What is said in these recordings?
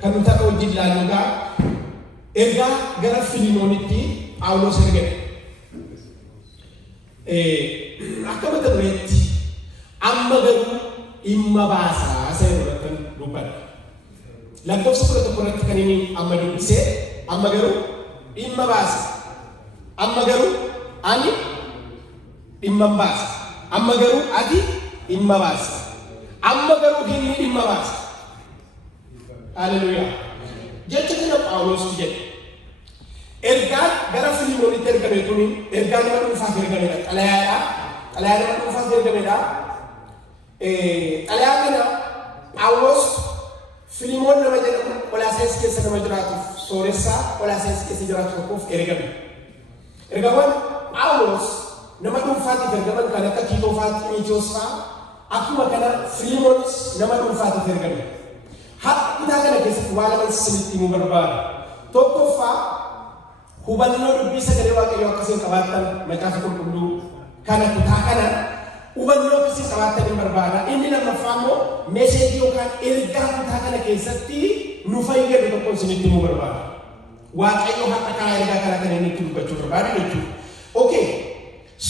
kan nuti akka wajjin ilaallugaa ergaa gara Filiimoonitti Phaawulos erge. Akka mata dureetti amma garuu dhimma baasaa isa irratti dubbadha. Lakkoofsa 11 irratti kan inni amma dubbisee amma garuu dhimma baasa. Amma garuu ani dhimma baasa. Amma garuu ati dhimma baasa. Amma garuu inni dhimma baasa. Haleluuyaa. Jecha kana Phaawulos jedhe. Ergaan gara Filiimoonitti ergame kun ergaa nama dhuunfaaf ergamedha. Xalayaadha. Xalayaa nama dhuunfaaf ergamedha. Xalayaa kana Phaawulos Filiimoon nama jedhamu Qolaasaayis keessa nama jiraatuuf sooressaa Qolaasaayis keessa jiraatu tokkoof ergame. Ergaawwan Phaawulos nama dhuunfaatiif ergaman kan akka Tiitoofaatti, Xiimotewos fa'aa akkuma kana Filiimoonis nama dhuunfaatiif ergame. Haala kutaa kana keessatti waan lama isinitti himuu barbaada. Tokkoffaa hubannoo dubbii sagalee Waaqayyoo akkasiin qabaattan macaafa qulqulluu kana kutaa kana hubannoo akkasiin qabaattan hin barbaada. Inni lammaffaa immoo meeseejii yookaan ergaa kutaa kana keessatti nu fayyadu tokko isinitti himuu barbaada. Waaqayyoo har'a karaa ergaa kana kan inni itti dubbachuu barbaadu jechuudha. Okay.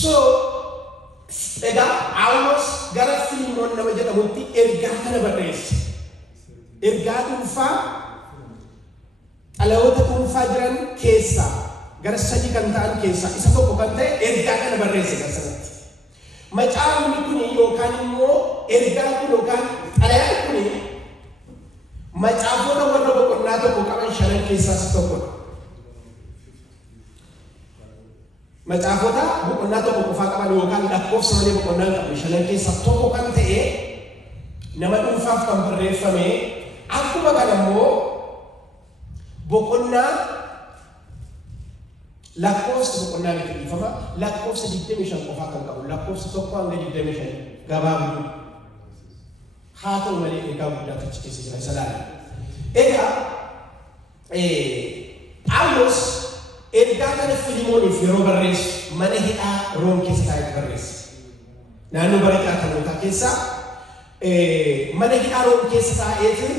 So egaa Phaawulos gara Filiimoon nama jedhamutti ergaa kana barreesse. Ergaa dhuunfaa xalayoota dhuunfaa jiran keessaa gara sadii kan ta'an keessaa isa tokko kan ta'e ergaa kana barreesse kan sanatti. Macaafni kun yookaan immoo ergaan kun yookaan xalayaan kun macaafota warra boqonnaa tokko qaban shanan keessaa isa tokkodha. Macaafota boqonnaa tokko qofaa qaban yookaan lakkoofsa malee boqonnaa qaban shanan keessaa tokko kan ta'e nama dhuunfaaf kan barreeffame akkuma kana immoo boqonnaa lakkoofsa boqonnaa ni dhiifama lakkoofsa 25 qofaa kan qabu lakkoofsa tokko hanga 25 gabaabduu haa ta'u malee egaa guddaa achi keessa jira isa laala. Egaa Phaawulos ergaa kana Filiimooniif yeroo barreessu mana hidhaa Room keessa taa'ee barreesse. Naannoo bara jaatamoota keessa mana hidhaa Room keessa taa'ee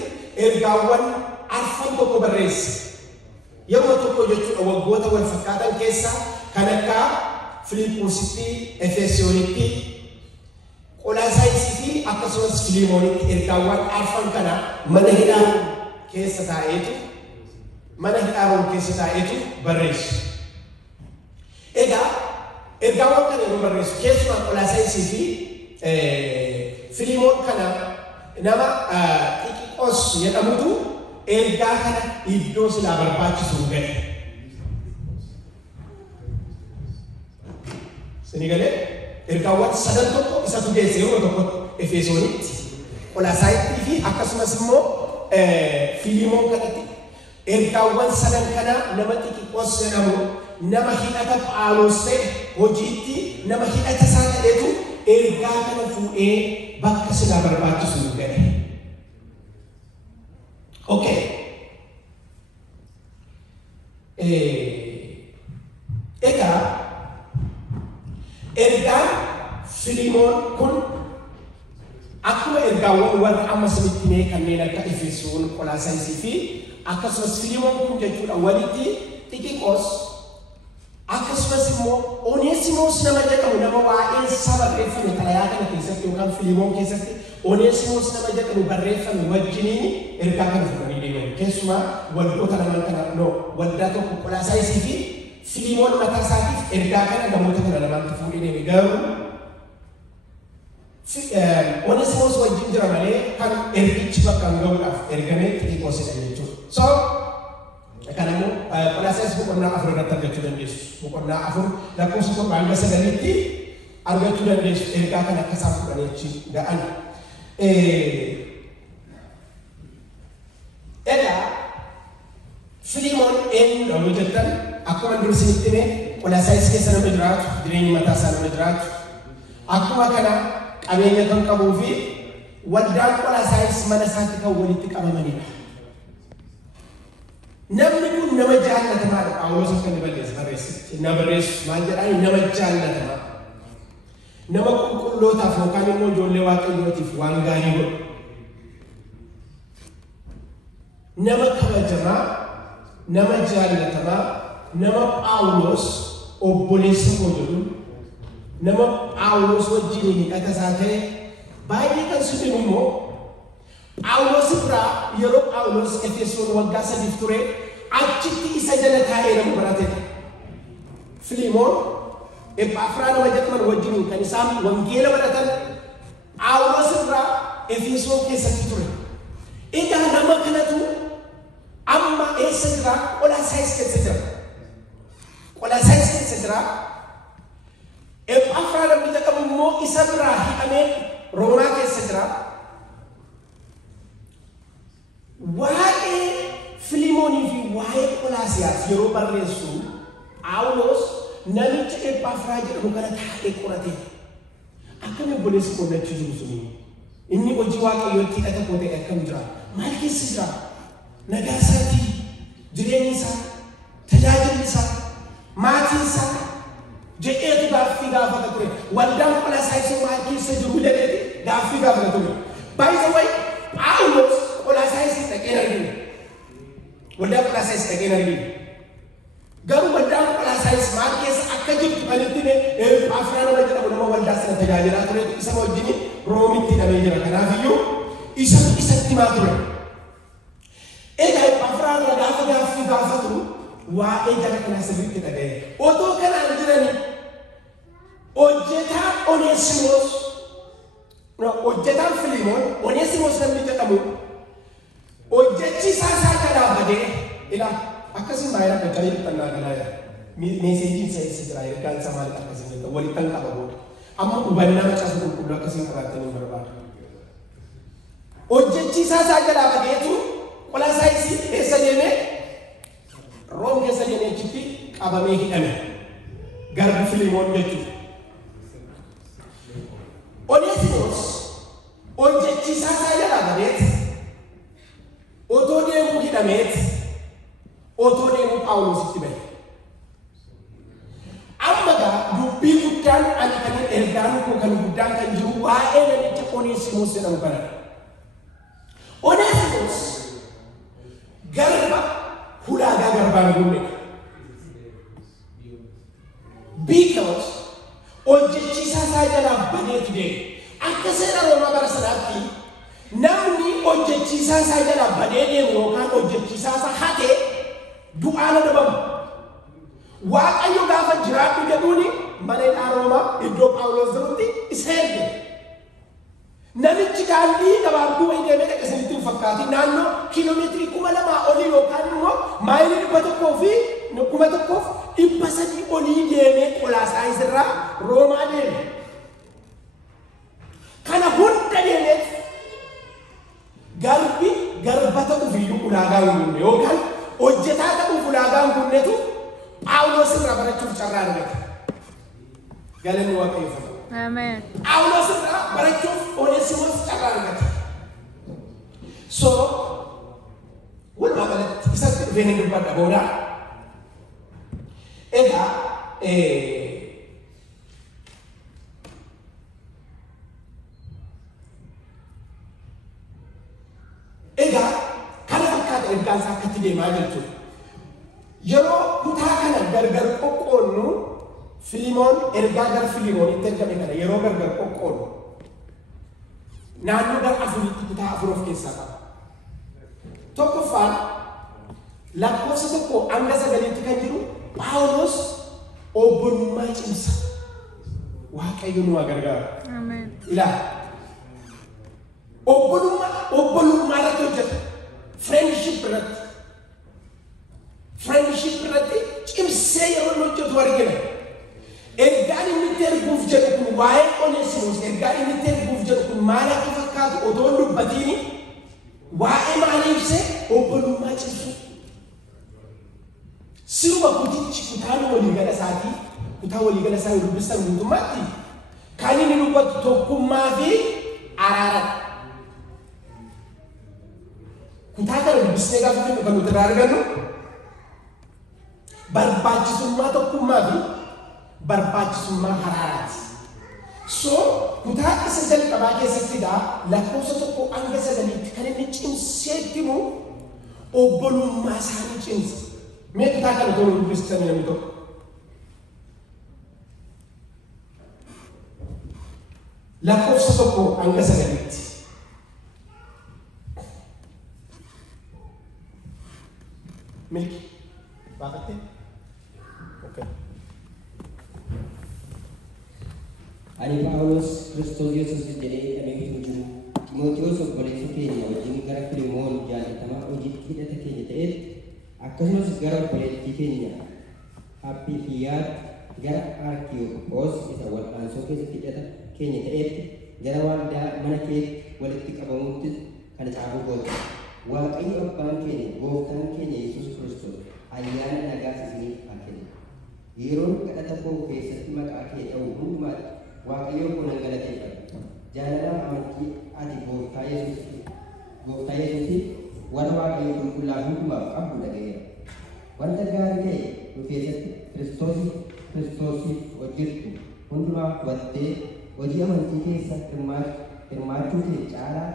ergaawwan arfan tokko barreesse. Yeroo tokko jechuudha waggoota wal fakkaatan keessa kan akka Filiiphoositti, Efesoonitti, Qolaasaayisii fi akkasumas Filiimoonitti ergaawwan arfan kana mana hidhaa keessa taa'eetu barreessu. Egaa ergaawwan kana yeroo barreessu keessumaa Qolaasaayisii fi Filiimoon kana nama Xiqiqoos jedhamutu ergaa kana iddoo silaa barbaachisu gale. Sinigalee ergaawwan sadan tokko isatu geesse yeroo tokko Efesoonitti, Qolaasaayisii fi akkasumas immoo Filiimoon kanatti ergaawwan sadan kana nama Xiqiqoos jedhamu nama hidhata Phaawulos ta'e hojiitti nama hidhata isaa ta'etu ergaa kana fuudhee bakka silaa barbaachisu gale. Okay. Egaa ergaan Filiimoon kun akkuma ergaawwan warra amma sinitti mee kanneen akka Efesoon, Qolaasaayisii fi akkasumas Filiimoon kun jechuudha walitti Xiqiqoos akkasumas immoo Oneesimoos nama jedhamu nama waa'ee isaa barreeffame xalayaa kana keessatti yookaan Filiimoon keessatti Oneesimoos nama jedhamu barreeffame wajjiniin ergaa kana fudhanii deeman. Keessumaa waldoota lamaan kana waldaa tokko Qolaasaayisii fi Filiimoon mataa isaatiif ergaa kana namoota kana lamaatti fuudhee deeme. Garuu Oneesimoos wajjin jira malee kan ergichi bakka hin ga'uudhaaf ergamee Xiqiqoosidha jechuudha. So kana immoo Qolaasaayis boqonnaa 4 irratti argachuu dandeessu. Boqonnaa 4 lakkoofsa 1 hanga 9tti argachuu dandeessu ergaa kana akka isaan fudhanii achi ga'an. Egaa Filiimoon eenyudha jettan akkuma dursinitti hime Qolaasaayis keessa nama jiraatu jireenya mataa isaa nama jiraatu akkuma kana qabeenya kan qabuu fi waldaan Qolaasaayis mana isaatti kan walitti qabamanidha. Namni kun nama jaallatamaadha. Phaawulos akka inni barreesse maal jedhaan nama jaallatamaa nama qulqullootaaf yookaan immoo ijoollee Waaqayyootiif waan gaarii godhu nama kabajamaa nama jaalatamaa nama Phaawulos obboleessa koo jedhu nama Phaawulos wajjin hidhata isaa ta'e baay'ee kan suphinu immoo Phaawulos irraa yeroo Phaawulos Efesoon waggaa 3 ture achitti isa jala taa'ee nama barate Filimoon Ephafraa nama jedhaman wajjin kan isaan wangeela baratan Phaawulos irraa Efesoon keessatti ture. Egaa nama kanatu amma eessa jira? Qolaasiyas keessa jira. Qolaasiyas keessa jira. Ephafraa namni jedhamu immoo isa biraa hidhamee Roomaa keessa jira. Waa'ee Filimoonii fi waa'ee Qolaasiyas yeroo barreessu Phaawulos namicha Ephafraa jedhamu kana taa'ee qorate. Akkam obboleessi koo natti jiru suni. Inni hojii waaqayyootti hidhata koo ta'e akkam jira? Maal keessa jira? Nagaa isaatii, jireenya isaa, tajaajilli isaa, maatiin isaa jedheetu gaaffii gaafata ture. Waldaan Qolaasiyas maal keessa jiru jedheeti gaaffii gaafata ture. By the way, Phaawulos Qolaasiyas dhaqee argine. Waldaan Qolaasiyas dhaqee argine. Garuu waldaan Qolaasiyas maal keessa akka jirtu kan itti Ephafraa nama jedhamu nama waldaa sana tajaajilaa ture isa wajjin Roomitti hidhamee jira. Kanaafiyyuu isatti himaa ture. Egaa Ephafraa irraa gaafa gaaffii gaafatu waa'ee jara kanaa sirriitti dhaga'e. Otoo kanaan jiranii hojjetaa Oneesimoos hojjetaan Filimoon Oneesimoos namni jedhamu hojjechiisaa isaa jalaa badee ilaa akkasiin baay'ee rakkatanii dhufannaa kanaa jira. Meeseejiin isa eessa jira ergaan isaa maal akkasiin jedha walitti kan qaba booda. Amma hubannaa macaafa qulqulluu akkasiin qabaatanii barbaadu. Hojjechiisaa isaa jalaa badeetu Qolaasiyas eessa deemee Room keessa deemee achitti qabamee hidhame. Garbi Filimoon jechuudha. Oneesimoos hojjechiisaa isaa jalaa badeet otoo deemuu hidhameet otoo deemuu Phaawulositti bahe. Amma gaa dubbii guddaan ani kan ergaan koo kan guddaan kan jiru waa'ee namicha Oneesimoos jedhamu kana. Oneesimoos garba hulaagaa garbaan guunne. Because hojjechiisaa isaa jalaa badeetu deeme. Akka seera Roomaa bara sanaatti namni hojjechiisaa isaa jalaa badee deemu yookaan hojjechiisaa isaa hatee du'aan adabamu. Waaqayyo gaafa jiraadhu jedhuuni mana hidhaa Roomaa iddoo Phaawulos jirutti isa erge. Namichi daandii gabaabduu wayii deemee dhaqa isinitti hin fakkaatin naannoo kiiloomeetirii 2,000 olii yookaan immoo maayilii 1,300 olii deemee Qolaasiyas irraa Roomaa deeme. Kana hunda deemeef garbi garba ta'uuf iyyuu ulaagaa hin guunne yookaan hojjetaa ta'uuf ulaagaa hin guunnetu Phaawulos irraa barachuuf carraa argate. Galanni Waaqayyoof. Amen. Phaawulos irraa barachuuf Oneesimoos carraa argate. So walumaa galatti isatti dhufee hin dubbadha booda. Egaa kana fakkaata ergaan isaa akkatti deemaa jechuudha. Yeroo kutaa kana gargar qoqqoonnu Filimoon ergaa gara Filimoonitti ergame kana yeroo gargar qoqqoonnu naannoo gara afuritti kutaa afur of keessaa qaba. Tokkoffaan lakkoofsa 1 hanga 9tti kan jiru Phaawulos obbolummaa cimsa. Waaqayyo nu gargaara. Amen. Ilaala. Obbolummaa irratti hojjeta. Friendship irratti cimsee yeroo hojjetu argina. Ergaan inni itti erguuf jedhu kun waa'ee Oneesimoos ergaan inni itti erguuf jedhu kun maal akka fakkaatu otoo dubbatiin waa'ee maalii ibsee obbolummaa cimsu. Sirba kutichi kutaan waliigala isaatii kutaa waliigala isaa yoo dubbistan guutummaatti kan inni dubbatu tokkummaa fi araara. Kutaa kana dubbisnee gaafa jennu kan nuti irraa argannu barbaachisummaa tokkummaa fi barbaachisummaa araaraati. So kutaa isa jalqabaa keessatti lakkoofsa 1 hanga 9tti kan inni cimsee himu obbolummaa isaanii cimsa. Mee kutaa kana toluu dubbistanii namni tokko. Lakkoofsa tokko hanga sagaliitti. Milki. Baafattee? Okay. Ani Phaawulos Kiristoos Yesuus jedhee dhameetu jiru. Timootiyoos obboleessa keenya wajjin gara Filemoon jaallatamaa hojiitti hidhata keenya ta'etti akkasumas gara obboleettii keenya Aphifiyaad gara Arkiyoos isa wal'aansoo keessatti hidhata keenya ta'etti gara waldaa mana keetti walitti qabamuutti kan caafuu goote. Waaqayyo abbaan keenya gooftaan keenya Yesuus Kiristoos ayyaana nagaa isiniif haa kennu. Yeroo kadhata koo keessatti maqaa kee dha'u hundumaatti Waaqayyo kun galateeffadha. Jaalala amantii ati gooftaa Yesuusiif warra Waaqayyo qulqullaa hundumaaf qabdu dhaga'eera. Wanta gaarii ta'e nu keessatti Kiristoosiif hojjettu hundumaa hubattee hojii amantii keessa hirmaachuu kee caalaa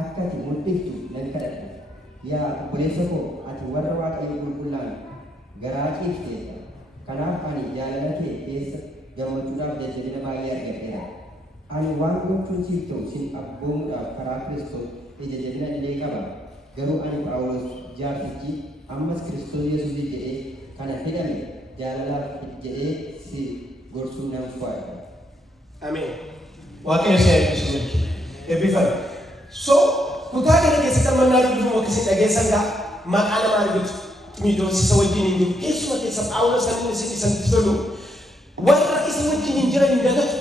akka ati mul'iftu nan kadhadha. Yaa obboleessa koo ati warra Waaqayyo qulqullaan garaa ciifteetta. Kanaaf ani jaalala kee keessa gammachuudhaaf jajjabina baay'ee argadheera. Ani waan gochuun siif ta'u sin abboomuudhaaf karaa Kiristoos ija jabina illee qaba. Garuu ani Phaawulos jaartichi ammas Kiristoos Yesuus jedhee kana hidhame jaalalaaf jedhee si gorsuu nan fudhadha. Ameen. Waaqayyo si eebbisu. Eebbifame. So kutaa kana keessatti amannaa dubbifamu akkasiin dhageessan gaa maqaa namaa argatu. Timootiyoos isa wajjin hin jiru. Keessuma keessa Phaawulos kan inni isinitti tolu warra isa wajjin hin jiran hin dagatu.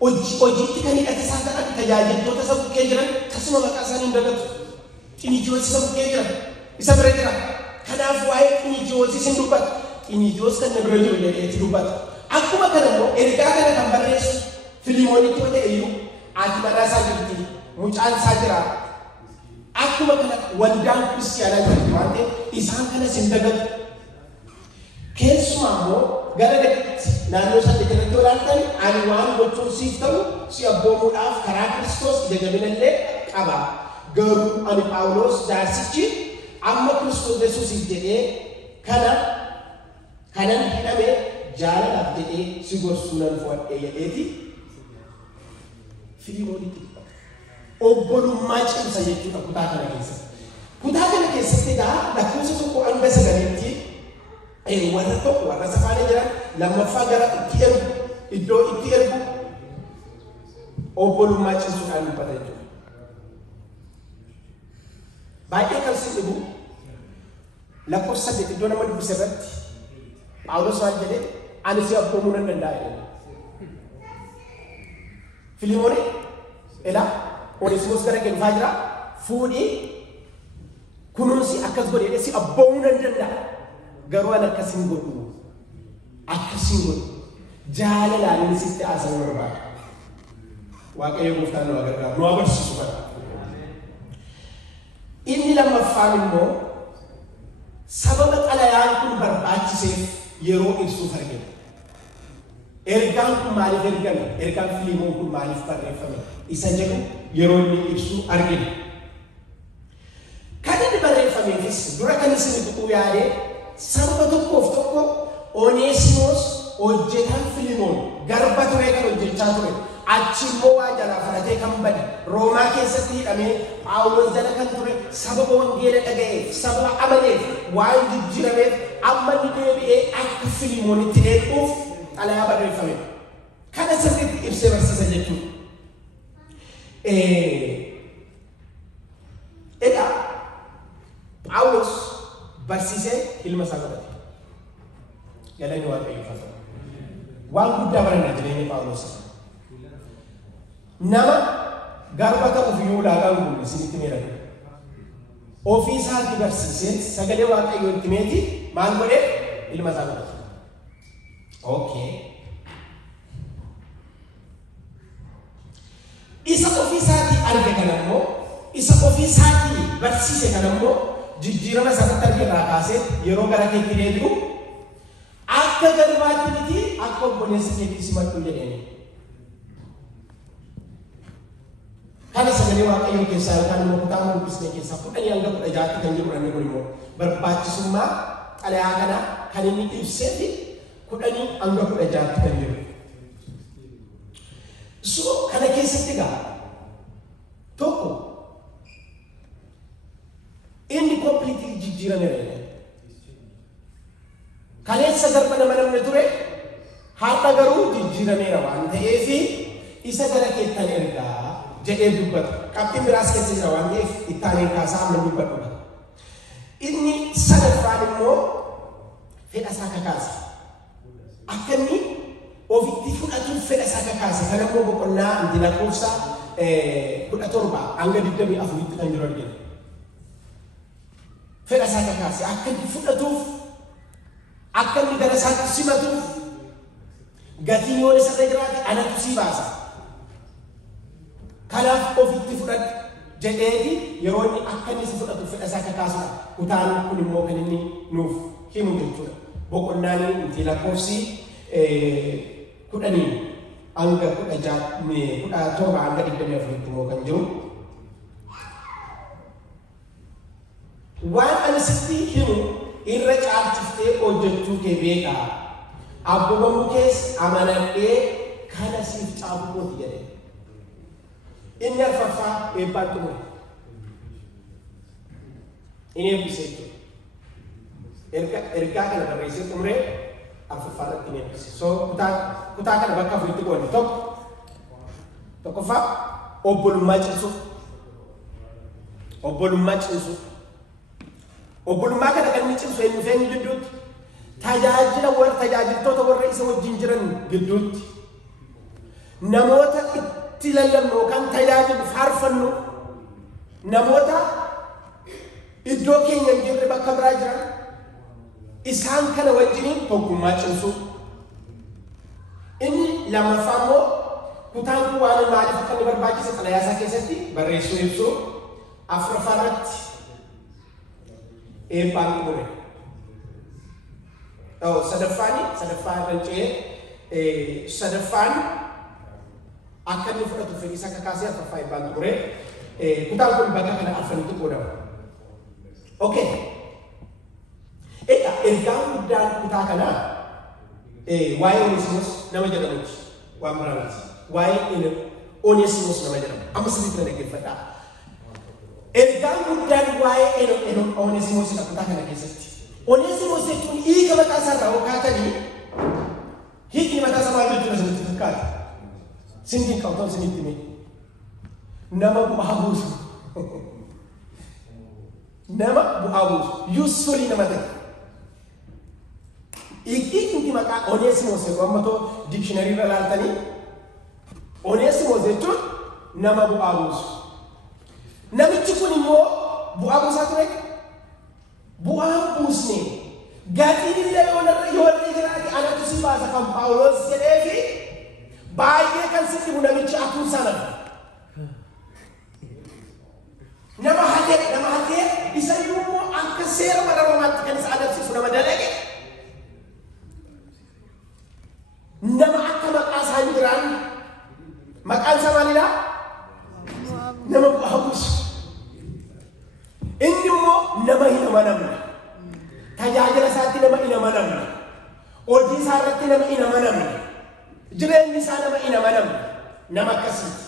Hojiitti kan hidhate isaan ta'an tajaajiltoota isa bukkee jiran akkasuma maqaa isaanii hin dagatu. Timootiyoos isa bukkee jiran isa bira jira. Kanaaf waa'ee Timootiyoos isin dubbata. Timootiyoos kan na bira jiru jedheetti dubbata. Akkuma kana immoo ergaa kana kan barreessu Filimoonitti yoo ta'e iyyuu ati manaa isaa jirti mucaan isaa jira. Akkuma kana waldaan kiristaanaa jirti waan ta'eef isaan kanas hin dagatu. Keessumaa immoo gara gaditti naannoo saddeet irratti olaantan ani waan gochuun siif ta'u si abboomuudhaaf karaa Kiristoos ija jabina illee qaba. Garuu ani Phaawulos jaarsichi amma Kiristoos Yesuusiif jedhee kanan hidhame jaalalaaf jedhee si gorsuu nan fudhadhee jedheeti Filimoonitti obbolummaa cimsa jechuudha kutaa kana keessatti. Kutaa kana keessatti egaa lakkoofsa tokko hanga sagaliitti warra tokko warra safaanii jiran lammaffaa gara itti ergu iddoo itti ergu obbolummaa cimsuudhaan dubbata jechuudha. Baay'ee kan si dhibu lakkoofsa saddeet iddoo nama dubbise irratti Phaawulos waan jedhe ani si abboomuu nan danda'a jedhe. Filimooni elaa Oneesimoos gara kee dhufaa jira fuudhii kunuunsi akkas godhee si abboomuu nan danda'a. Garuu an akkasin godhu jaalalaan sitti haasa'uu barbaada. Waaqayyo gooftaan nu gargaaru nu agarsiisu bara. Inni lammaffaan immoo sababa xalayaan kun barbaachiseef yeroo ibsuuf argina. Ergaan kun maaliif ergame? Ergaan Filimoon kun maaliif barreeffame? Isa jedhu yeroo inni ibsu argina. Kan inni barreeffameefis dura kan isin tuquu yaadee sababa tokkoof tokko Oneesimoos hojjetaan Filimoon garba ture kan hojjechaa ture. Achi immoo waa jalaa fudhatee kan bade Roomaa keessatti hidhamee Phaawulos jala kan ture sababa wangeela dhaga'eef sababa amaneef waan jijjiirameef amma inni deebi'ee akka Filimoonitti eeguuf xalayaa barreeffame. Kana sirriitti ibsee barsiisa jechuudha. Egaa Phaawulos barsiisee ilma isaa godhate. Galanni Waaqayyoof haa ta'u. Waan guddaa barannaa jireenya Phaawulos. Nama garba ta'uuf yoo ulaagaa guutuu isinitti meerame. Ofii isaatti barsiisee sagalee Waaqayyoo itti meeti maal godhee ilma isaa godhate. Okay. Isa ofii isaatti arge kana immoo isa ofii isaatti barsiise kana immoo jijjiirama sanatti argirraa kaasee yeroo gara keetti deebi'u akka garbaatti miti akka obboleessa keetti simadhu jedheen. kana sagalee waaqayyoo keessaa yookaan immoo kutaa mul'isnee keessaa fudhanii hanga 16 kan jiru namni kun immoo barbaachisummaa xalayaa kana kan inni ibsee fi fudhanii hanga 16 kan jiru. So kana keessatti gaa tokko inni completely jijjiirameera. Kaleessa darba nama namni ture haadha garuu jijjiirameera waan ta'eef isa gara keettan ergaa jedhee dubbata. Qabxiin biraas keessa jira waan ta'eef ittaaneen kaasaa amma dubbadhuudha. Inni sadaffaan immoo fedha isaa kakaasa. Akka inni ofitti fudhatuuf fedha isaa kakaase. Kana immoo boqonnaa inti lakkoofsa 17 hanga 24tti kan jiru argina. Fedha isaa kakaase akka inni fudhatuuf akka inni gara isaatti simatuuf gatiin yoo isa jiraate anatu sii baasa. Kanaaf ofitti fudhadhu jedheeti yeroo inni akka inni si fudhatuuf fedha isaa kakaasudha. Kutaan kun immoo kan inni nuuf himu jechuudha. Boqonnaan inti lakkoofsi 10 hanga 17 hanga 24tti immoo kan jiru. Waan ani sitti himu irra caalchiftee hojjechuu kee beekaa. Abboomamu kees amanadhee kana siif caalu kooti jedhe. Inni arfaffaa eebbaan xumure. Inni eebbisee jechuudha. Ergaa kana barreessee xumuree arfaffaa irratti inni eebbise. So kutaa kana bakka afuritti qoodne tokkoffaa obbolummaa cimsuu. Obbolummaa cimsuu. Obbolummaa kana kan inni cimsu eenyu gidduutti tajaajila warra tajaajiltoota warra isa wajjin jiran gidduutti namoota itti lallabnu kan tajaajilu faarfannu namoota iddoo keenya hin jirre bakka biraa jiran isaan kana wajjiniin tokkummaa cimsu. Inni lammaffaa immoo kutaan kun waan maaliif akka inni barbaachise xalayaa isaa keessatti barreessuu ibsu. Afuraffaa irratti eebbaan xumure. Sadaffaan rancee sadaffaan akka inni fudhatu fedhii isa kakaasee afuraffaa eebbaan xumure. Kutaan kun bakka kana afanitti qoodama. Okay. Ergaan guddaan kutaa kanaa waa'ee Oneesimoos nama jedhamuuti waan biraati. Waa'ee Oneesimoos nama jedhamu. Amma sirriitti na dhaggeeffadhaa. Ergaan guddaan waa'ee Oneesimoos kutaa kana keessatti. Oneesimoos jechuun hiika mataa isaarraa hookaatanii hiikni mataa isaa maal jechuudha isinitti fakkaata. Sindiin qabatoon isinitti mee nama bu'aa buusu. Nama bu'aa buusu. Yuusfulii nama ta'e. Hiikni maqaa Oneesimoos jedhu ammatoo dikshinari irra laaltanii Oneesimoos jechuun nama bu'aa buusu. Namichi kun immoo bu'aa buusaa ture. Bu'aa buusne gatiin illee yoo jiraate anatu si baasa kan Phaawulos jedhee fi baay'ee kan sitti bu namichi akkuma sana. Nama hatee isa immoo akka seera baramaatti kan isa agarsiisu nama dalage. Nama akka maqaa isaa hin jiraan maqaan isaa maalidhaa? Nama bu'aa buusu. Inni immoo nama hin amanamne. Tajaajila isaatti nama hin amanamne. Hojii isaa irratti nama hin amanamne. Jireenyi isaa nama hin amanamne. Nama akkasiiti.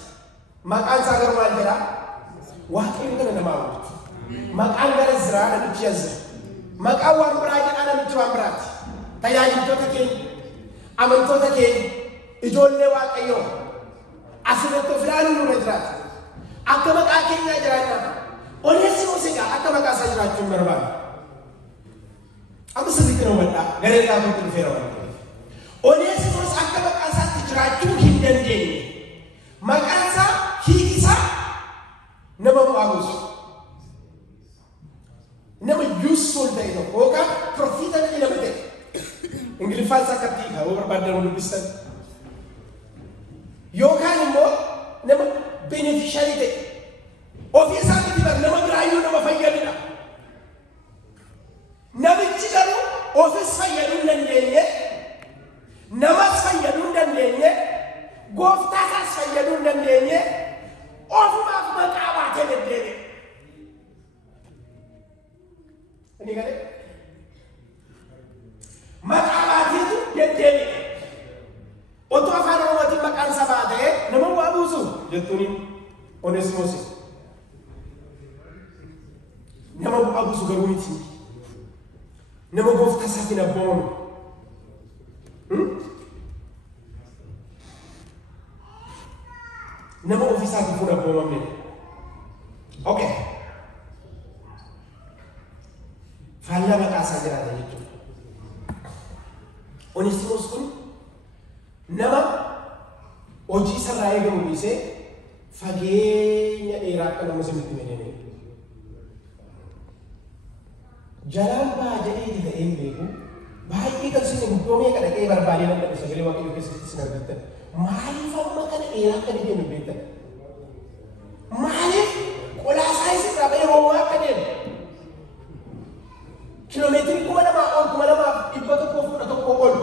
Maqaan isaa garuu maal jedhaa? Waaqayyo kana nama hawwatu. Maqaan gara Izraa namichi Yazra. Maqaan waan biraa jedhaa namichi waan biraati. Tajaajiltoota keenya, amantoota keenya, ijoollee Waaqayyoo asirratti of ilaaluun nurra jiraata. Akka maqaa keenyaa jiraannaa. Oneesimoos egaa akka maqaa isaa jiraachuun barbaada. Amma sirriitti na hubadhaa garee dhaabbatti dhufeera waan ta'eef. Oneesimoos akka maqaa isaatti jiraachuu hin dandeenye. Maqaan isaa hiiki isaa nama bu'aa buusu. Nama yuusful ta'e tokko yookaan piroofiitamii nama ta'e. Ingiliffaan isaa akkatti hiika yoo barbaadan dubbistan. Yookaan immoo nama beneficiarii ta'e. Ofii isaatti nama biraayyuu nama fayyadudha. Namichi garuu ofis fayyaduu hin dandeenye, namas fayyaduu hin dandeenye, gooftaa isaas fayyaduu hin dandeenye, ofumaaf Ini kan? Maqaamatii tu deddeebi. Otoo afaan Oromootiin maqaan sabaa ta'e nama waa buusu jettuuni Oneesimoos. Nama bu'aa buusu garuu miti. Nama gooftaa isaatti hin abboomamu. Nama ofiisaatti fuula abboomamne. Okay. Faallaa maqaa isaa jiraata jechuudha. Oneesimoos kun nama hojii isarraa eegamu dhiisee fageenya dheeraa akka nama samitti menene. Jalaan baa jedhee ta'een beeku baay'ee kan sinni guddoomee kana dhaqee barbaadee nama dhabe sagalee waaqayyoo keessatti sin argattan. Maaliif amma kana dheeraa akka deemu beektan? Maaliif qolaasaa isirraa ba'ee roomaa akka deemu? Kiiloomeetirii 2,200 ol.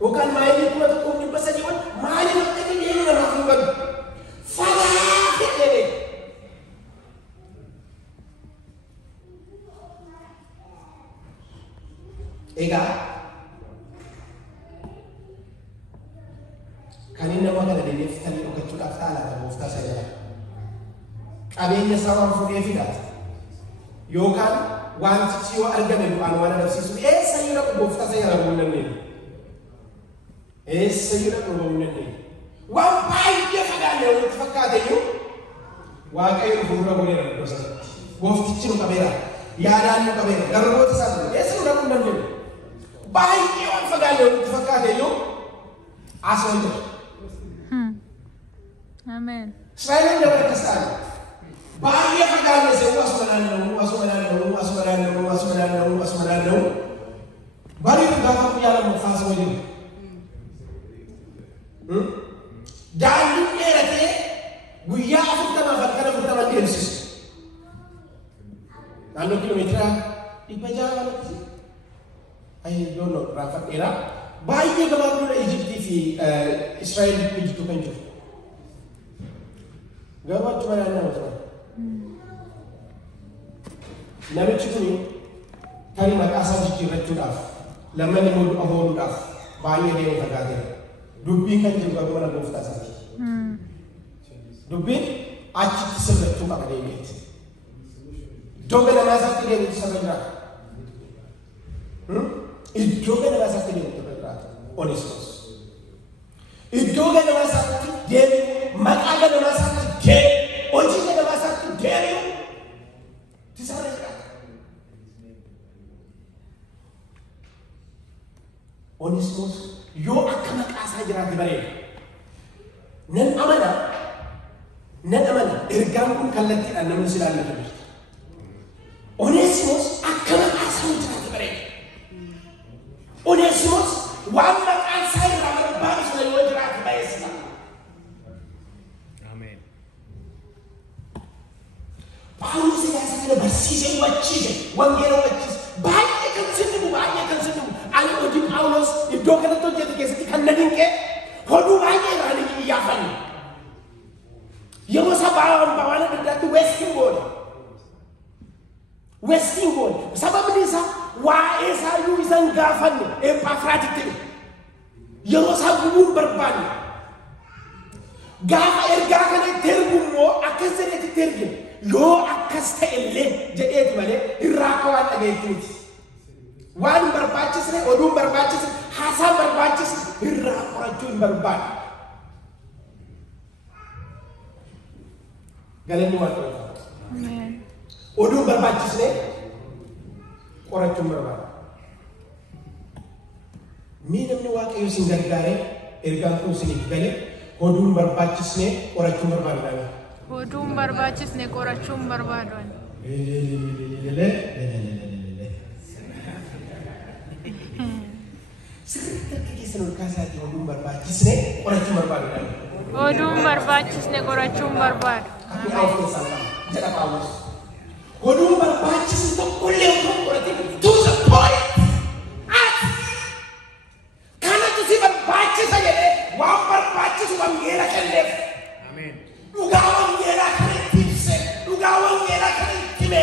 Yookaan maayilii 1,300 ol maaliif akka deemu namaaf hin galu? Fagaatee deemee. Egaa kan inni nama kana deebiftanii dhokkachuudhaaf taalaata gooftaa isaa jala. Qabeenya isaa waan fuudhee fidaati. Yookaan wantichi yoo argame du'aan waan agarsiisu eessayyuu dhaqu gooftaa isaa jala bu'uu dandeenya. Eessayyuu dhaqu bu'uu dandeenya. Waan baay'ee fagaannee walitti fakkaateyyuu waaqayyo fuuldura bu'ee iddoo sanatti. Gooftichi nu qabeera. Yaadaan nu qabeera. Garboota isaa ture. Eessa nu dhaquu dandeenya? Baay'ee waan fagaannee walitti fakkaateyyuu asoo hin jiru. Amen. Israa'el dapat kesan. Bahagia perkara semua asmanan. Bari berdapat punya dalam fase ini. Dan ini rete, guya aku pertama Yesus. Lalu kilometer di pajaran sih. I don't know. Rafat era. Baiknya kemarin dari Egypt TV, Israel Egypt tu kan. Gawat cuma nama cuma. Nabi cakap kali mak asal jikir racunaf, lama ni mudu ahodu daf, banyak dia yang tergadir. Dubin kan juga mana gooftaa sahaja. Dubin aci kisah racun apa dia ini. Joga nama sakit dia itu sebenarnya. Joga nama sakit dia itu sebenarnya. Oneesimoos. Joga nama sakit dia, makaga nama sakit dia, ojiga nama sakit dia. Oneesimoos yoo akka maqaa isaa jiraate bareeda. Nan amana ergaan kun kallattiidhaan namni si ilaallatu jirti. Oneesimoos akka maqaa isaa jiraate bareeda. Oneesimoos waan maqaa isaa irraa barbaadu sana yoo jiraate baay'eessa. Ameen. Paawulos isa kana barsiisee hubachiise wangeela hubachiise baay'ee kan sinnimu. Ani hojii Paawulos iddoo kanatti hojjete keessatti kan na dinqee hoduu baay'ee irraa ni iyyaaffanne. Yeroo sabaan waan adda addaatti Westiin goone. Sababni isaa waa'ee isaayyuu isaan gaafanne Ephafraatitti yeroo isaa gubuun barbaanne. Gaafa ergaa kana itti ergu immoo akkas jedheetti itti erge yoo akkas ta'ellee jedheeti malee irraa akka waan dhagayetti miti. Waan barbaachisne oduun barbaachisne haasaan barbaachisne irraa qorachuun barbaada. Galanni waan ta'eef. Oduun barbaachisne qorachuun barbaada. Mee namni waaqayyo sin gargaaree ergaan kun isiniif gale oduun barbaachisne qorachuun barbaada. Oduun barbaachisne qorachuun barbaada. Oduun barbaachisne qorachuun barbaada. Jedha Paawulos. Oduun barbaachisne tokkollee otoo qoratin to the point. Kanatu si barbaachisa jedhee waan barbaachisu wangeela kenneef. Dhugaa wangeelaa kana itti ibse, dhugaa wangeelaa kana itti hime.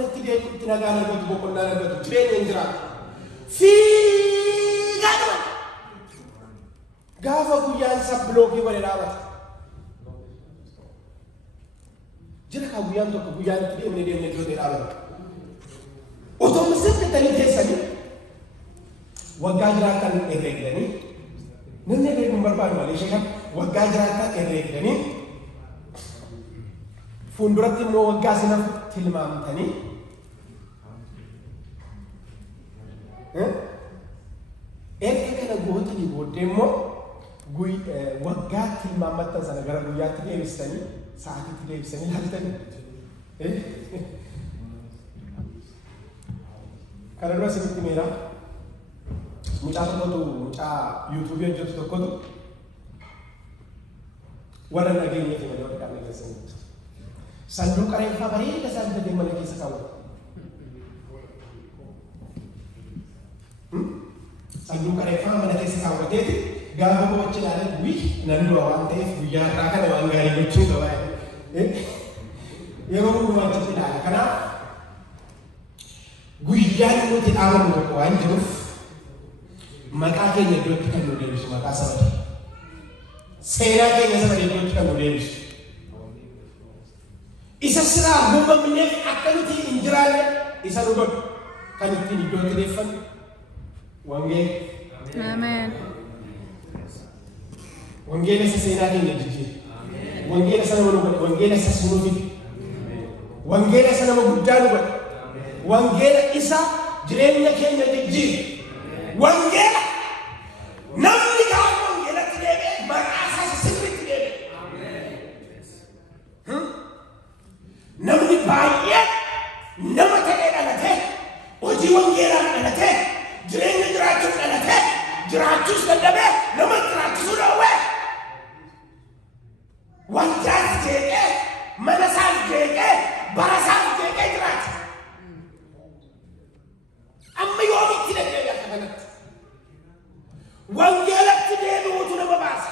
kanatti deebi'utti nagaan argatu boqonnaan argatu jireenya hin jiraatu. Fiigaa dhuman. Gaafa guyyaan isaa bilookii wali dhaabata. Jira kaa guyyaan tokko guyyaan itti deemnee iddoo dhaabata. Otoo misirritanii keessanii waggaa jiraatan herreegdanii namni herreeguun barbaadu malee sheekan waggaa jiraatan herreegdanii fuulduratti immoo waggaa sanaaf tilmaamtanii erga kana gootanii booddee immoo waggaa tilmaamattan sana gara guyyaatti deebisanii sa'aatiitti deebisanii laaltanii kana dura sinitti meera mucaa tokkotu mucaa yuutuubii hojjetu tokkotu warra nageenyeeti malee warra qaamni keessanii sanduuqa reeffaa bareeda isaa bitadee mana keessa kaawwata. Sanduuqa reeffaa mana keessa kaawwateeti gaafa boqochi ilaalan nan dura waan ta'eef guyyaa irraa kana waan gaarii gochuu qaba. Yeroo hundumaa achitti ilaala. Kanaaf guyyaan nuti dhaabannu tokko waan jiruuf maqaa keenya iddootti kan nu deebisu maqaa sabati. Seenaa keenya sabati iddootti kan nu deebisu. Isa siraa uumamneef akka nuti hin jiraanne isa nu godhu kan ittiin iddootti deeffannu wangeela. Ameen. Wangeela isa seenaa keenya jijjiira. Wangeela isa nama nu godha. Wangeela isa sunuu fide. Wangeela isa nama guddaa nu godha. Wangeela isa jireenya keenya jijjiira. Wangeela namni gaafa wangeelatti deebi'e maqaa isaa sirriitti deebi'e. Namni baay'ee nama ta'ee dhalatee hojii wangeelaan dhalatee jireenya jiraachuuf dhalatee jiraachuus dadhabee nama jiraachisuu dhowwee wanjaas jeeqee mana isaas jeeqee bara isaas jeeqee jiraata. Amma yoomitti deddeebi'a akka kanatti wangeelatti deebi'uutu nama baasa.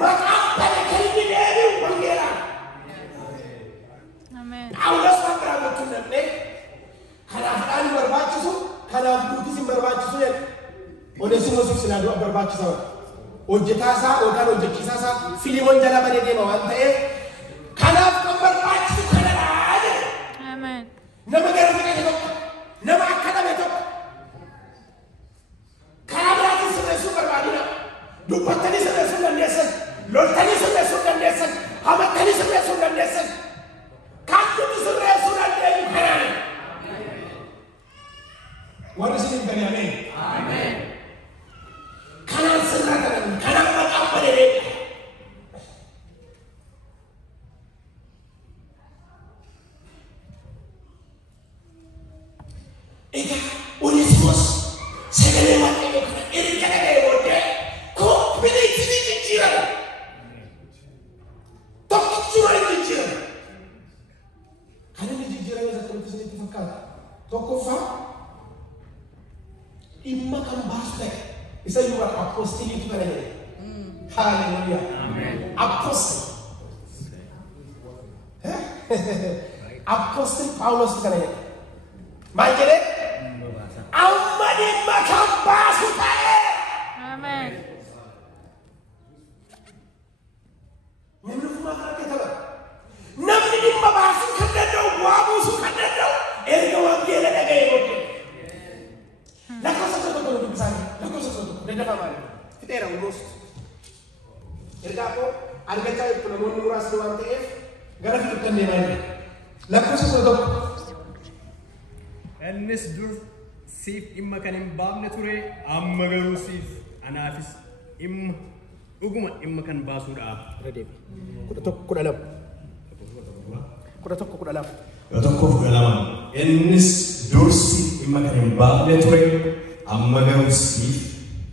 Maqaan barakalli deebi'u wangeelaan. Phaawulos waan biraa gochuun danda'e kanaaf dhaani barbaachisu kanaaf duutis hin barbaachisu jedhe. Odeessinoosiif silaa du'a barbaachisa hojjetaa isaa yookaan hojjechiisaa isaa Fiilimoon jala badee deema waan ta'eef kanaaf kan barbaachisu kanadhaa jedhe. Nama gara fidate tokko nama akka dhabe tokko karaa biraatiin sirreessuu barbaadudha. Dubbattanii sirreessuu dandeessan, loltanii sirreessuu dandeessan, hamattanii sirreessuu dandeessan. Kan nuti sirreessuu dandeenyu kanaan. Warri isiniif gadi ameen. Kanaan sirratan kanaan maqaan bareedee. Egaa Oneesimoos sagalee waaqayyoo kana erga dhaga'ee booddee koompileetii jijjiirama. Tokkichuma jijjiirama. Kan inni jijjiirame akkamitti isinitti fakkaata? Tokkoffaa dhimma kan baasu ta'e isa yoo apostoliitu kana jedhe. Hallelujah. Apostle. Apostle Phaawulos kana jedhe. Maal jedhe? Amma dhimma kan baasu ta'e. Amen. Namni ofumaa kan argatama. Namni dhimma baasuu kan danda'u bu'aa buusuu kan danda'u erga wangeela dhaga'ee booddee. Lakkoofsa tokko dubbisaanii lakkoofsa tokko daddafa maali? Fixeera almost. Ergaa koo argachaa jirtu namoonni muraasni waan ta'eef gara fiduttan deemaa jira. Lakkoofsa tokko. Innis dur siif dhimma kan hin baafne ture amma garuu siif anaafis dhimma dhuguma dhimma kan baasuudhaaf. Kudha lama. Innis dur siif dhimma kan hin baafne ture amma garuu siif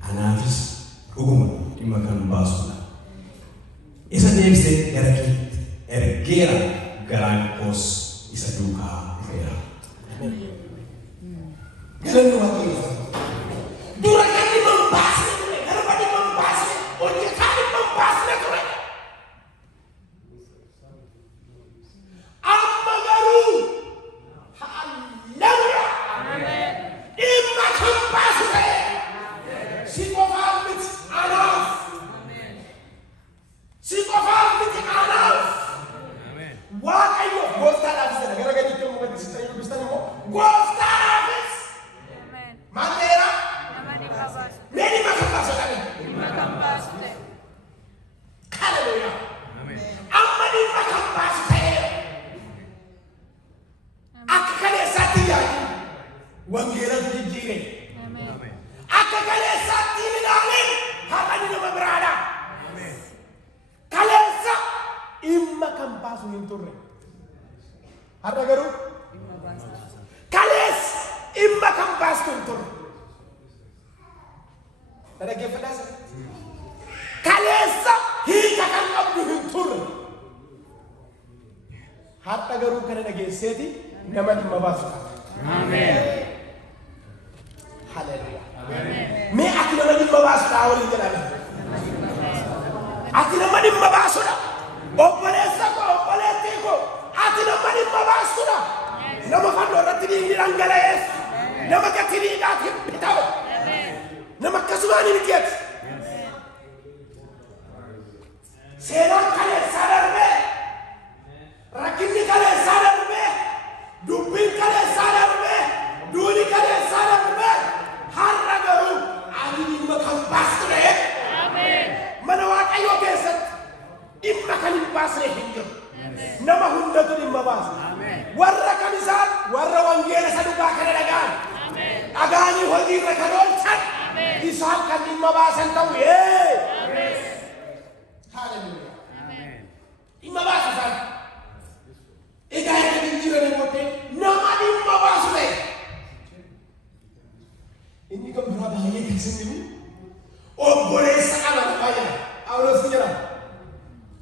anaafis dhuguma dhimma kan baasuudhaaf. Isa deebisee gara keetti ergeera garaan koos isa duukaa dhufeera. Galanni waaqayyoo. Dura kan dhimma hin baasne ture garba dhimma hin baasne hojjetaa dhimma hin baasne ture. Amma garuu kan baasu hin turre. Har'a garuu kalees dhimma kan baastu hin turre. Dhaggeeffadhaas kaleessa hiika kan qabdu hin turre. Har'a garuu kana dhageesseeti nama dhimma baasu. Ameen. Haleluya. Mee ati nama dhimma baasudha waliin jedhame. Ati nama dhimma baasudha. Obboleessa koo obboleettii koo ati nama dhimma baasudha. Nama fannoo irratti dhiigni dhangala'eef nama gati dhiigaatiin bitamu nama akkasumaan hin geessu. Seenaan kaleessaa darbee rakkinni kaleessaa darbee dubbiin kaleessaa darbee duuni kaleessaa darbee har'a garuu ani dhimma kan baastu ta'e mana Waaqayyoo keessatti dhimma kan hin baasne hin jiru. Nama hundatu dhimma baasa. Warra kan isaan warra wangeela isa dhugaa kana dhaga'an dhagaanii hojii irra kan oolchan isaan kan dhimma baasan ta'u. Haleluya. Dhimma baasu isaan. Egaa akka jijjiiranii booddee nama dhimma baasu ta'e. Inni kan biraa baay'ee keessatti obboleessa amanamaa jedhama. Phaawulos ni jedhama.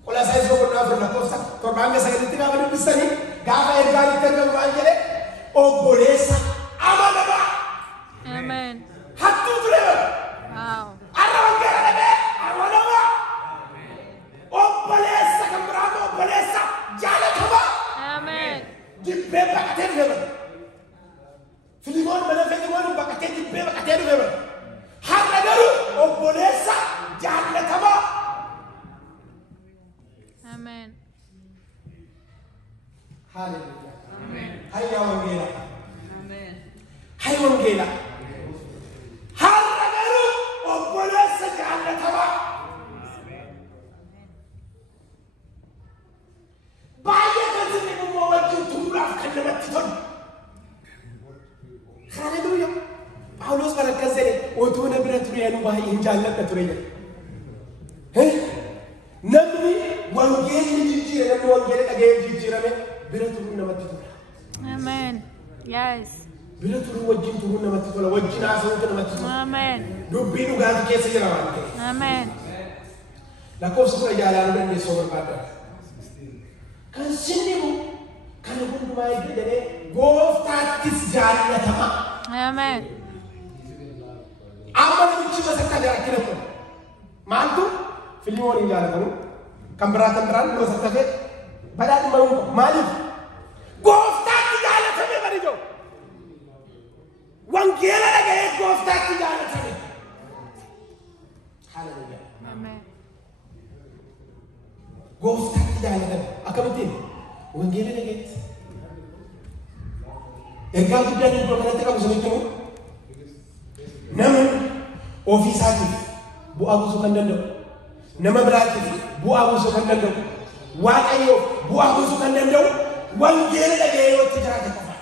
Qolaasaayis boqonnaa afur lakkoofsa torbaan sagalitti gaafa dubbistanii gaafa ergaanitti argamu waan jedhe obboleessa amanamaa. Amen. Hattuu ture bara. Har'a wangeela dhaga'e amanamaa. Obboleessa kan biraa obboleessa jaalatamaa. Amen. Dibbee baqatee dhufe bara. Filimoon mana Filimoon baqatee dibbee baqatee dhufe bara. Har'a garuu obboleessa jaalatamaa. Amen. Haleluya. Amen. Hayya wangeela. Amen. Hayya wangeela. Har'a garuu obboleessa jaalatamaa. Baay'ee kan sinni immoo wajjin turuudhaaf kan namatti tolu. Haleluya. Phaawulos bara akkas jedhe otoo na bira ture anu baay'ee hin jaalladha ture jedhe. Namni wangeelli jijjiire namni wangeela dhaga'ee jijjiirame bira turuun namatti tola. Amen. Yes. Bira turuu wajjin turuun namatti tola. Wajjin haasa'uutu namatti tola. Amen. Dubbii dhugaatii keessa jira waan ta'eef. Amen. Lakkoofsa kudha jaalaaluu dandeessoo barbaadda. Kan sinnimu kana hundumaa eegee jedhee gooftaattis jaallatama. Amen. Amma namichi masakka jiraachina kun maaltu Filimoon hin jaallatamu kan biraan yoo sakkafee badhaadhi maruun maaliif gooftaatti jaallatame bari jiru. Wangeela dhaga'ee gooftaatti jaallatame. Haleluya. Amen. Gooftaatti jaallatame akkamittiin wangeela dhaga'eetti. Ergaa guddaan iddoo kanatti qabu sunitti immoo namni ofii isaatiif bu'aa buusuu kan danda'u. Nama biraatiif bu'aa buusuu kan danda'u. Waaqayyoo bu'aa buusuu kan danda'u wangeela dhaga'ee yoo itti jiraate qofa.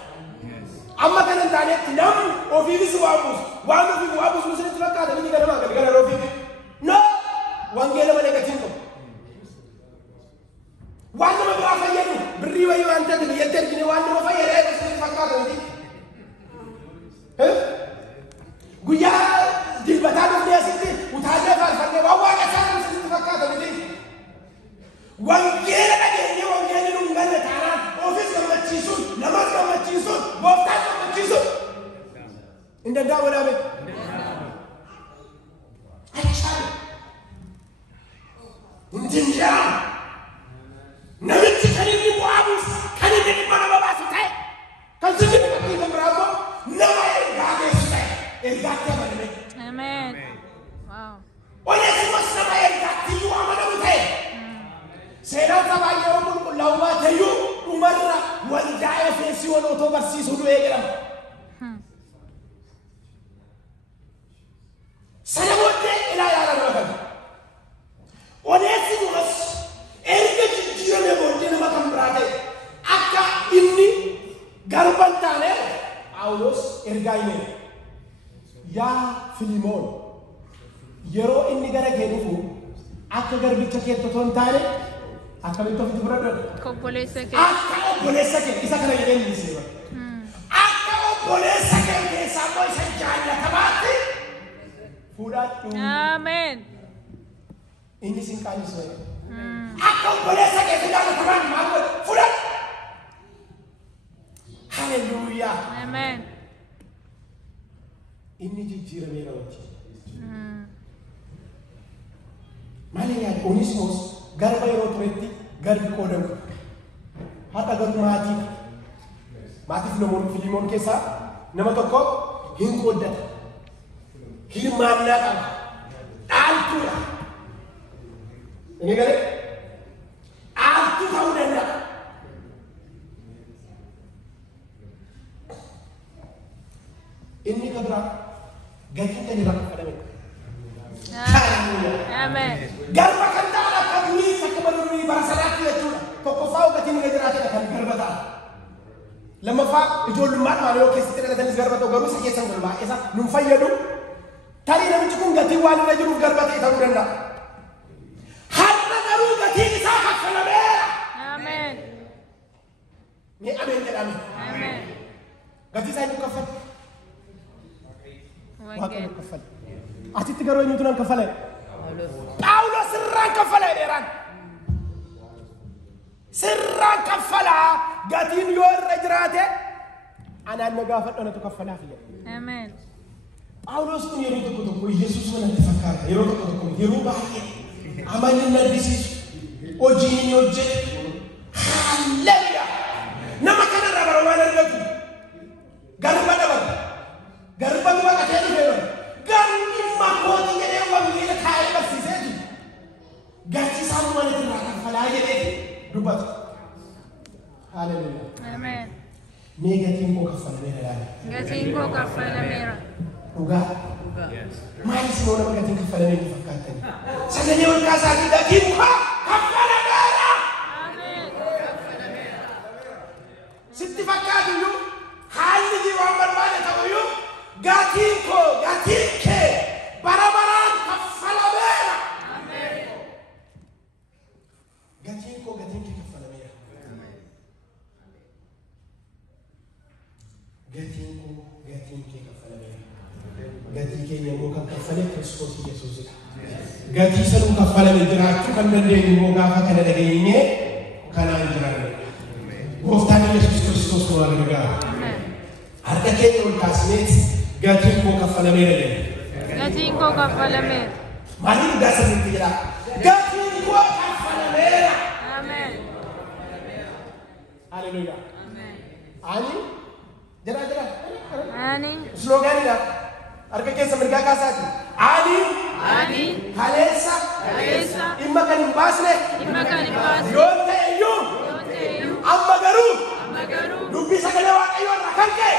Amma kan hin taanetti namni ofiifis bu'aa buusu waan ofii bu'aa buusu isinitti fakkaata biyyi ganamaa gadi gara ofiifi. No wangeela malee gatiin qabu. Waan nama biraa fayyadu birrii wayii waan ta'eef biyyatti ergine waan nama fayyadee isinitti fakkaata miti. Guyyaa dilbataa dhufnee asitti utaalee faarfannee waan waaqa isaa isinitti fakkaata miti. Wangeela dhageenyee wangeelli nu hin galle taanaan ofis gammachiisuun namas gammachiisuun gooftaan gammachiisuun hin danda'amu dhaame. Achaani hin danda'amu. Namichi kan inni bu'aa buusu kan inni dhimma nama baasu ta'e kan sinni fakkii kan biraa immoo nama ergaa geessu ta'e ergaatti amaname. Amen. Wow. Oneesimas nama ergaatti iyyuu amanamu ta'e seenaan baay'ee waan qulqullaa'u baateyyuu dhumarra waldaa Efesoon otoo barsiisuu du'ee jedhama. Sana booddee ilaa yaalan rafan. Oneesimas erga jijjiirame booddee nama kan biraa ta'e akka inni garban taane Phaawulos ergaa himee yaa Filimoon yeroo inni gara kee dhufu akka garbicha keetti otoo hin taane Akkamitti ofitti fudhadhu? Obboleessa kee. Akka obboleessa kee isa kana jedhee dhiisee akka obboleessa kee keessaa immoo isa jaallatamaatti fudhadhu. Ameen. Inni sin qaanisu akka obboleessa kee isa jaallatamaatti maal godhe fudhadhu. Haleluuyaa. Ameen. Inni jijjiirameera wajjin. Maali yaad Onisimoos garba yeroo turetti garbi qoodamu. Haadha garuu maatii Fiilimoon keessaa nama tokko hin qooddata. Hirmaannaa qaba. Dhaaltuudha. Inni galee dhaaltuu ta'uu danda'a. Inni kan biraa gatiin kan irraa kadhame. Ameen. Garba kan ta'an akka durii akka badurii baasalaatti jechuudha. Tokkoffaa gatiin inni jiraatedha kan garba ta'a. Lammaffaa ijoollummaan maaloo keessatti dhalatanis garba ta'u garuu isa keessan garba isa nun fayyadu. Tarii namichi kun gatiin waan irra jiruuf garba ta'e ta'uu danda'a. Har'a garuu gatiin isaa kaffalameera. Ameen. Ni ameen jedhame. Ameen. Gatii isaa hin kaffale. Wangeela. Asitti garuu eenyutu nan kaffale? Phaawulos sirraan kaffale dheeraan. Sirraan kaffalaa gatiin yoo irra jiraate anaan na gaafadhanatu kaffalaaf jedhe. Ameen. Phaawulos kun yeroo tokko Yesuus manatti fakkaata. Yeroo tokko yeroo baay'ee amanni narrisiisu hojii inni hojjetu. Halleluuyaa. Nama kanarraa bara waan argatu garba dabala. Garba baqatee dhufeera. Garbi makooti jedhee wangeela kaa'ee barsiisee jiru. Gatii isaan waan irraa kaffalaa jedhee dubbata. Haleluuyaa. Ameen. Mee gatiin koo kaffalameera laala. Gatiin koo kaffalameera. Dhugaa. Maal isin nama gatiin kaffalamee ni fakkaatani? Sagalee ol kaasaatii gatiin koo kaffalameera. Ameen. Sitti fakkaatu iyyuu haalli jiru waan barbaade ta'u iyyuu gatiin koo gatiin kee bara baraan kaffalameera. Ameen. Gatiin koo gatiin kee kaffalameera. Gatiin koo gatiin kee kaffalameera. Gatii keenya immoo kan kaffale Kiristoos Yesuusidha. Gatii sanuu kaffalame jiraachuu kan dandeenyu immoo gaafa kana dhageenyee kanaan jiraanne. Gooftaan Yesuus Kiristoos nu gargaara. Harka keenya ol kaasneeti gatiin koo kaffalameera jedhe. Gatiin koo kaffalameera. Maaliif dhugaa sirriitti jedha? Gatiin koo kaffalameera. Ameen. Haleluuyaa. Ameen. Ani jira. Ani. Sloogaanidha. Harka keessa mirgaa kaasaati. Ani kaleessa dhimma kan hin baasne yoo ta'e iyyuu amma garuu dubbii sagalee Waaqayyoo irraa kan ka'e